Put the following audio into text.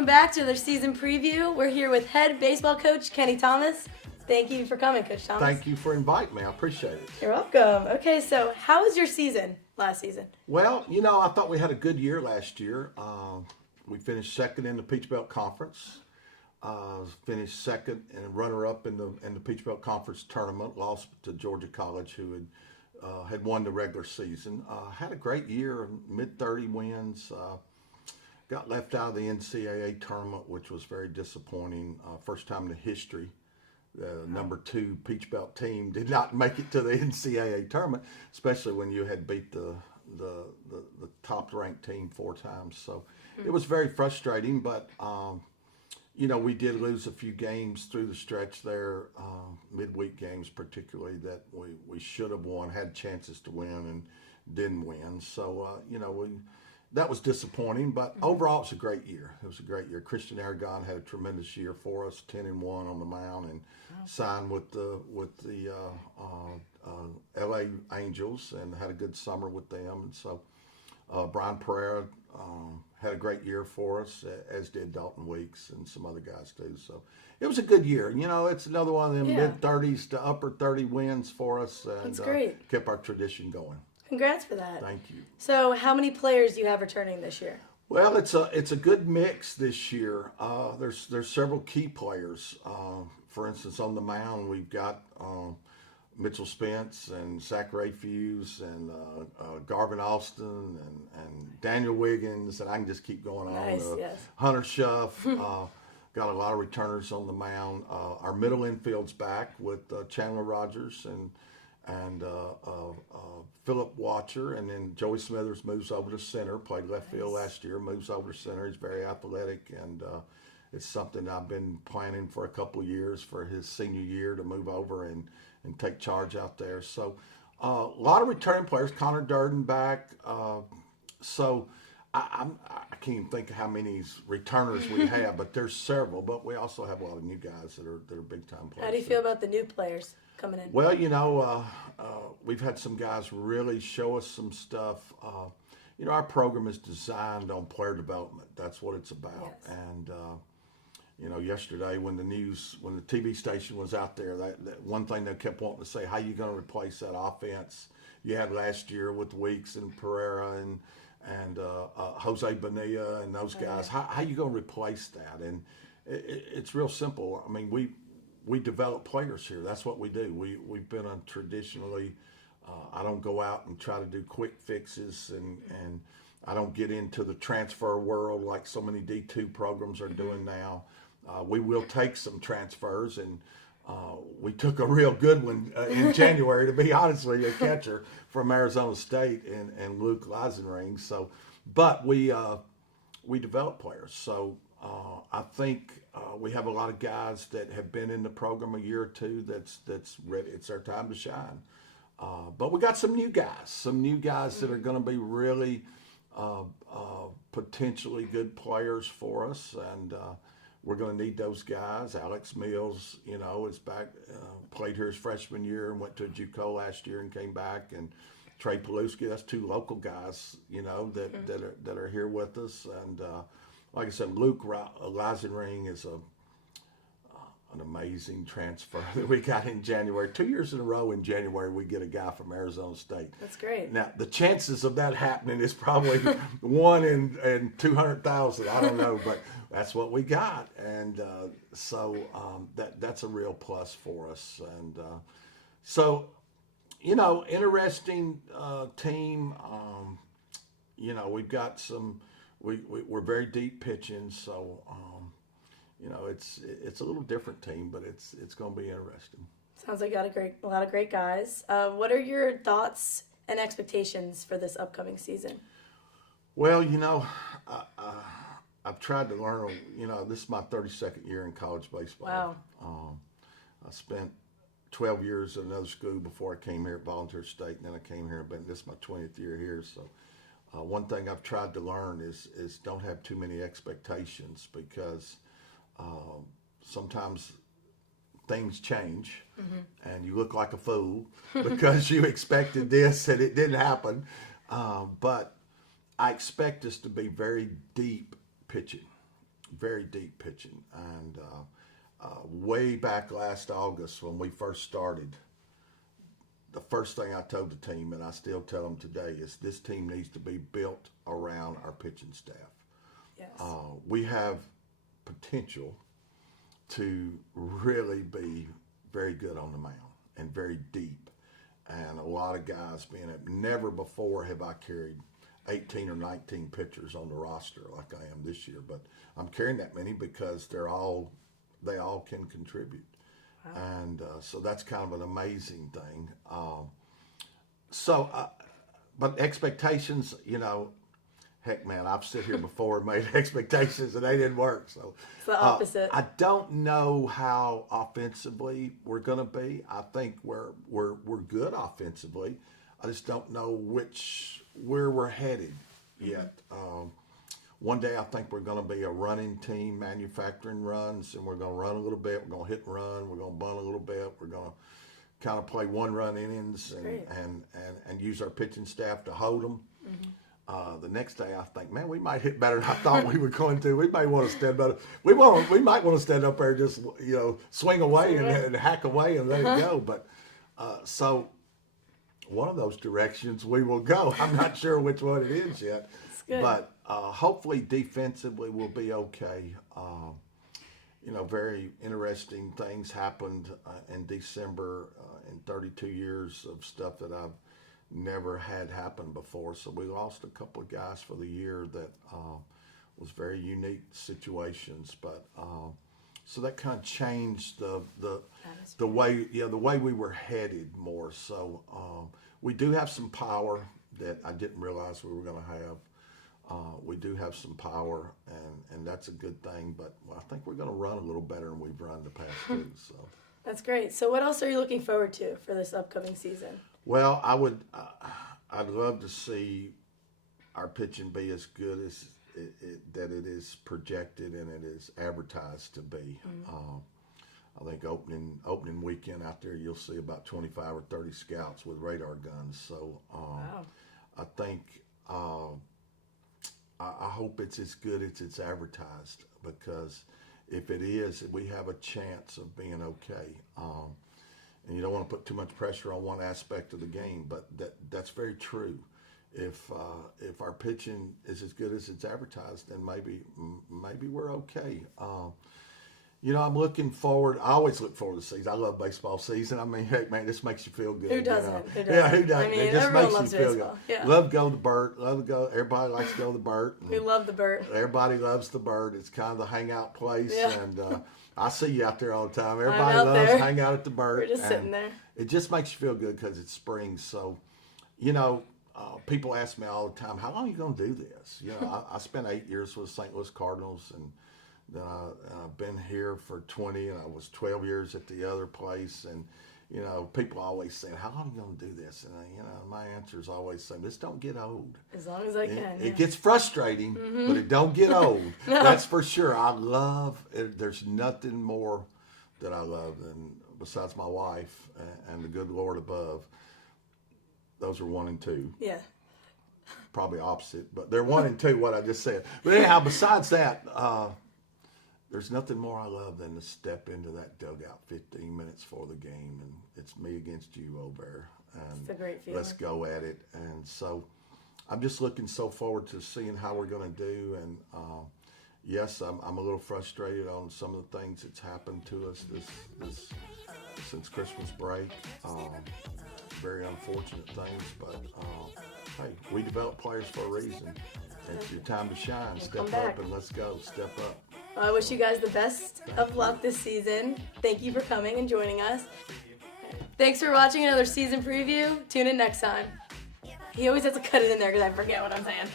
welcome back to their season preview. We're here with head baseball coach Kenny Thomas. Thank you for coming, Coach Thomas. Thank you for inviting me. I appreciate it. You're welcome. Okay, so how was your season last season? Well, you know, I thought we had a good year last year. We finished second in the Peach Belt Conference. Finished second and runner-up in the Peach Belt Conference tournament. Lost to Georgia College, who had won the regular season. Had a great year, mid-30 wins. Got left out of the NCAA tournament, which was very disappointing. First time in history, the number 2 Peach Belt team did not make it to the NCAA tournament, especially when you had beat the top-ranked team 4 times. So it was very frustrating, but you know, we did lose a few games through the stretch there, midweek games particularly, that we should have won, had chances to win, and didn't win. So, you know, that was disappointing, but overall it was a great year. It was a great year. Christian Aragon had a tremendous year for us, 10-1 on the mound, and signed with the LA Angels, and had a good summer with them. And so Brian Pereira had a great year for us, as did Dalton Weeks and some other guys too. So it was a good year. You know, it's another one of them mid-30s to upper 30 wins for us, and that's great. Kept our tradition going. Congrats for that. Thank you. So how many players do you have returning this year? Well, it's a good mix this year. There's several key players. For instance, on the mound, we've got Mitchell Spence and Zach Rayfuse and Garvin Austin and Daniel Wiggins, and I can just keep going on. Nice, yes. Hunter Schuff. Got a lot of returners on the mound. Our middle infield's back with Chandler Rogers and Philip Watcher, and then Joey Smithers moves over to center, played left field last year, moves over to center. He's very athletic, and it's something I've been planning for a couple of years for his senior year to move over and take charge out there. So a lot of returning players, Connor Durden back. So I can't even think of how many returners we have, but there's several. But we also have a lot of new guys that are big time players. How do you feel about the new players coming in? Well, you know, we've had some guys really show us some stuff. You know, our program is designed on player development. That's what it's about. Yes. And you know, yesterday when the TV station was out there, that one thing they kept wanting to say, how you going to replace that offense you had last year with Weeks and Pereira and Jose Bonilla and those guys? How you going to replace that? And it's real simple. I mean, we develop players here. That's what we do. We've been on traditionally. I don't go out and try to do quick fixes, and I don't get into the transfer world like so many D2 programs are doing now. We will take some transfers, and we took a real good one in January, to be honest with you, a catcher from Arizona State and Luke Leisenring. So, but we develop players. So I think we have a lot of guys that have been in the program a year or two that's ready. It's their time to shine. But we got some new guys that are going to be really potentially good players for us, and we're going to need those guys. Alex Mills, you know, is back, played here his freshman year and went to JUCO last year and came back. And Trey Paluski, that's 2 local guys, you know, that are here with us. And like I said, Luke Leisenring is an amazing transfer that we got in January. 2 years in a row in January, we get a guy from Arizona State. That's great. Now, the chances of that happening is probably 1 in 200,000. I don't know, but that's what we got. And so that's a real plus for us. And so, you know, interesting team. You know, we've got some, we're very deep pitching, so you know, it's a little different team, but it's going to be interesting. Sounds like you got a lot of great guys. What are your thoughts and expectations for this upcoming season? Well, you know, I've tried to learn. You know, this is my 32nd year in college baseball. Wow. I spent 12 years at another school before I came here at Volunteer State, and then I came here. But this is my 20th year here, so. One thing I've tried to learn is don't have too many expectations, because sometimes things change and you look like a fool because you expected this and it didn't happen. But I expect us to be very deep pitching. very deep pitching. And way back last August when we first started, the first thing I told the team, and I still tell them today, is this team needs to be built around our pitching staff. Yes. We have potential to really be very good on the mound and very deep. And a lot of guys being it. Never before have I carried 18 or 19 pitchers on the roster like I am this year. But I'm carrying that many because they all can contribute. Wow. And so that's kind of an amazing thing. But expectations, heck, man, I've sit here before and made expectations and they didn't work. So it's the opposite. I don't know how offensively we're going to be. I think we're good offensively. I just don't know where we're headed yet. One day I think we're going to be a running team, manufacturing runs, and we're going to run a little bit. We're going to hit and run. We're going to bunt a little bit. We're going to kind of play one-run innings and use our pitching staff to hold them. Mm-hmm. The next day I think, man, we might hit better than I thought we were going to. We may want to stand better. We might want to stand up there and just swing away and hack away and let it go. But so one of those directions we will go. I'm not sure which one it is yet. But hopefully defensively we'll be okay. Very interesting things happened in December in 32 years of stuff that I've never had happen before. So we lost a couple of guys for the year that was very unique situations. But so that kind of changed the way we were headed more. So we do have some power that I didn't realize we were going to have. We do have some power, and that's a good thing. But I think we're going to run a little better than we've run the past two. So that's great. So what else are you looking forward to for this upcoming season? Well, I'd love to see our pitching be as good as that it is projected and it is advertised to be. Mm-hmm. I think opening weekend out there, you'll see about 25 or 30 scouts with radar guns. So wow. I think. I hope it's as good as it's advertised, because if it is, we have a chance of being okay. And you don't want to put too much pressure on one aspect of the game, but that's very true. If our pitching is as good as it's advertised, then maybe we're okay. I'm looking forward. I always look forward to the season. I love baseball season. I mean, heck, man, this makes you feel good. Who doesn't? Who doesn't? Yeah, who doesn't? I mean, it just everyone makes loves you feel baseball. good. Yeah. Love to go to the Burt. Love to go. Everybody likes to go to the Burt. We love the Burt. Everybody loves the Burt. It's kind of the hangout place. Yeah. And I see you out there all the time. Everybody loves to hang out at the Burt. We're just sitting there. It just makes you feel good because it's spring. So, people ask me all the time, how long are you going to do this? I spent 8 years with the St. Louis Cardinals, and then I've been here for 20, and I was 12 years at the other place. And, people always say, how long are you going to do this? And, my answer is always saying, this don't get old. As long as I can. It gets frustrating, but it don't get old. No. That's for sure. I love it. There's nothing more that I love than, besides my wife and the good Lord above. Those are 1 and 2. Yeah. Probably opposite, but they're 1 and 2, what I just said. But anyhow, besides that, there's nothing more I love than to step into that dugout 15 minutes for the game, and it's me against you over there. And it's a great feeling. Let's go at it. And so I'm just looking so forward to seeing how we're going to do. And yes, I'm a little frustrated on some of the things that's happened to us this since Christmas break. Very unfortunate things, but hey, we develop players for a reason. It's your time to shine. Step up and let's go. Step up. I wish you guys the best of luck this season. Thank you for coming and joining us. Thanks for watching another season preview. Tune in next time. He always has to cut it in there because I forget what I'm saying.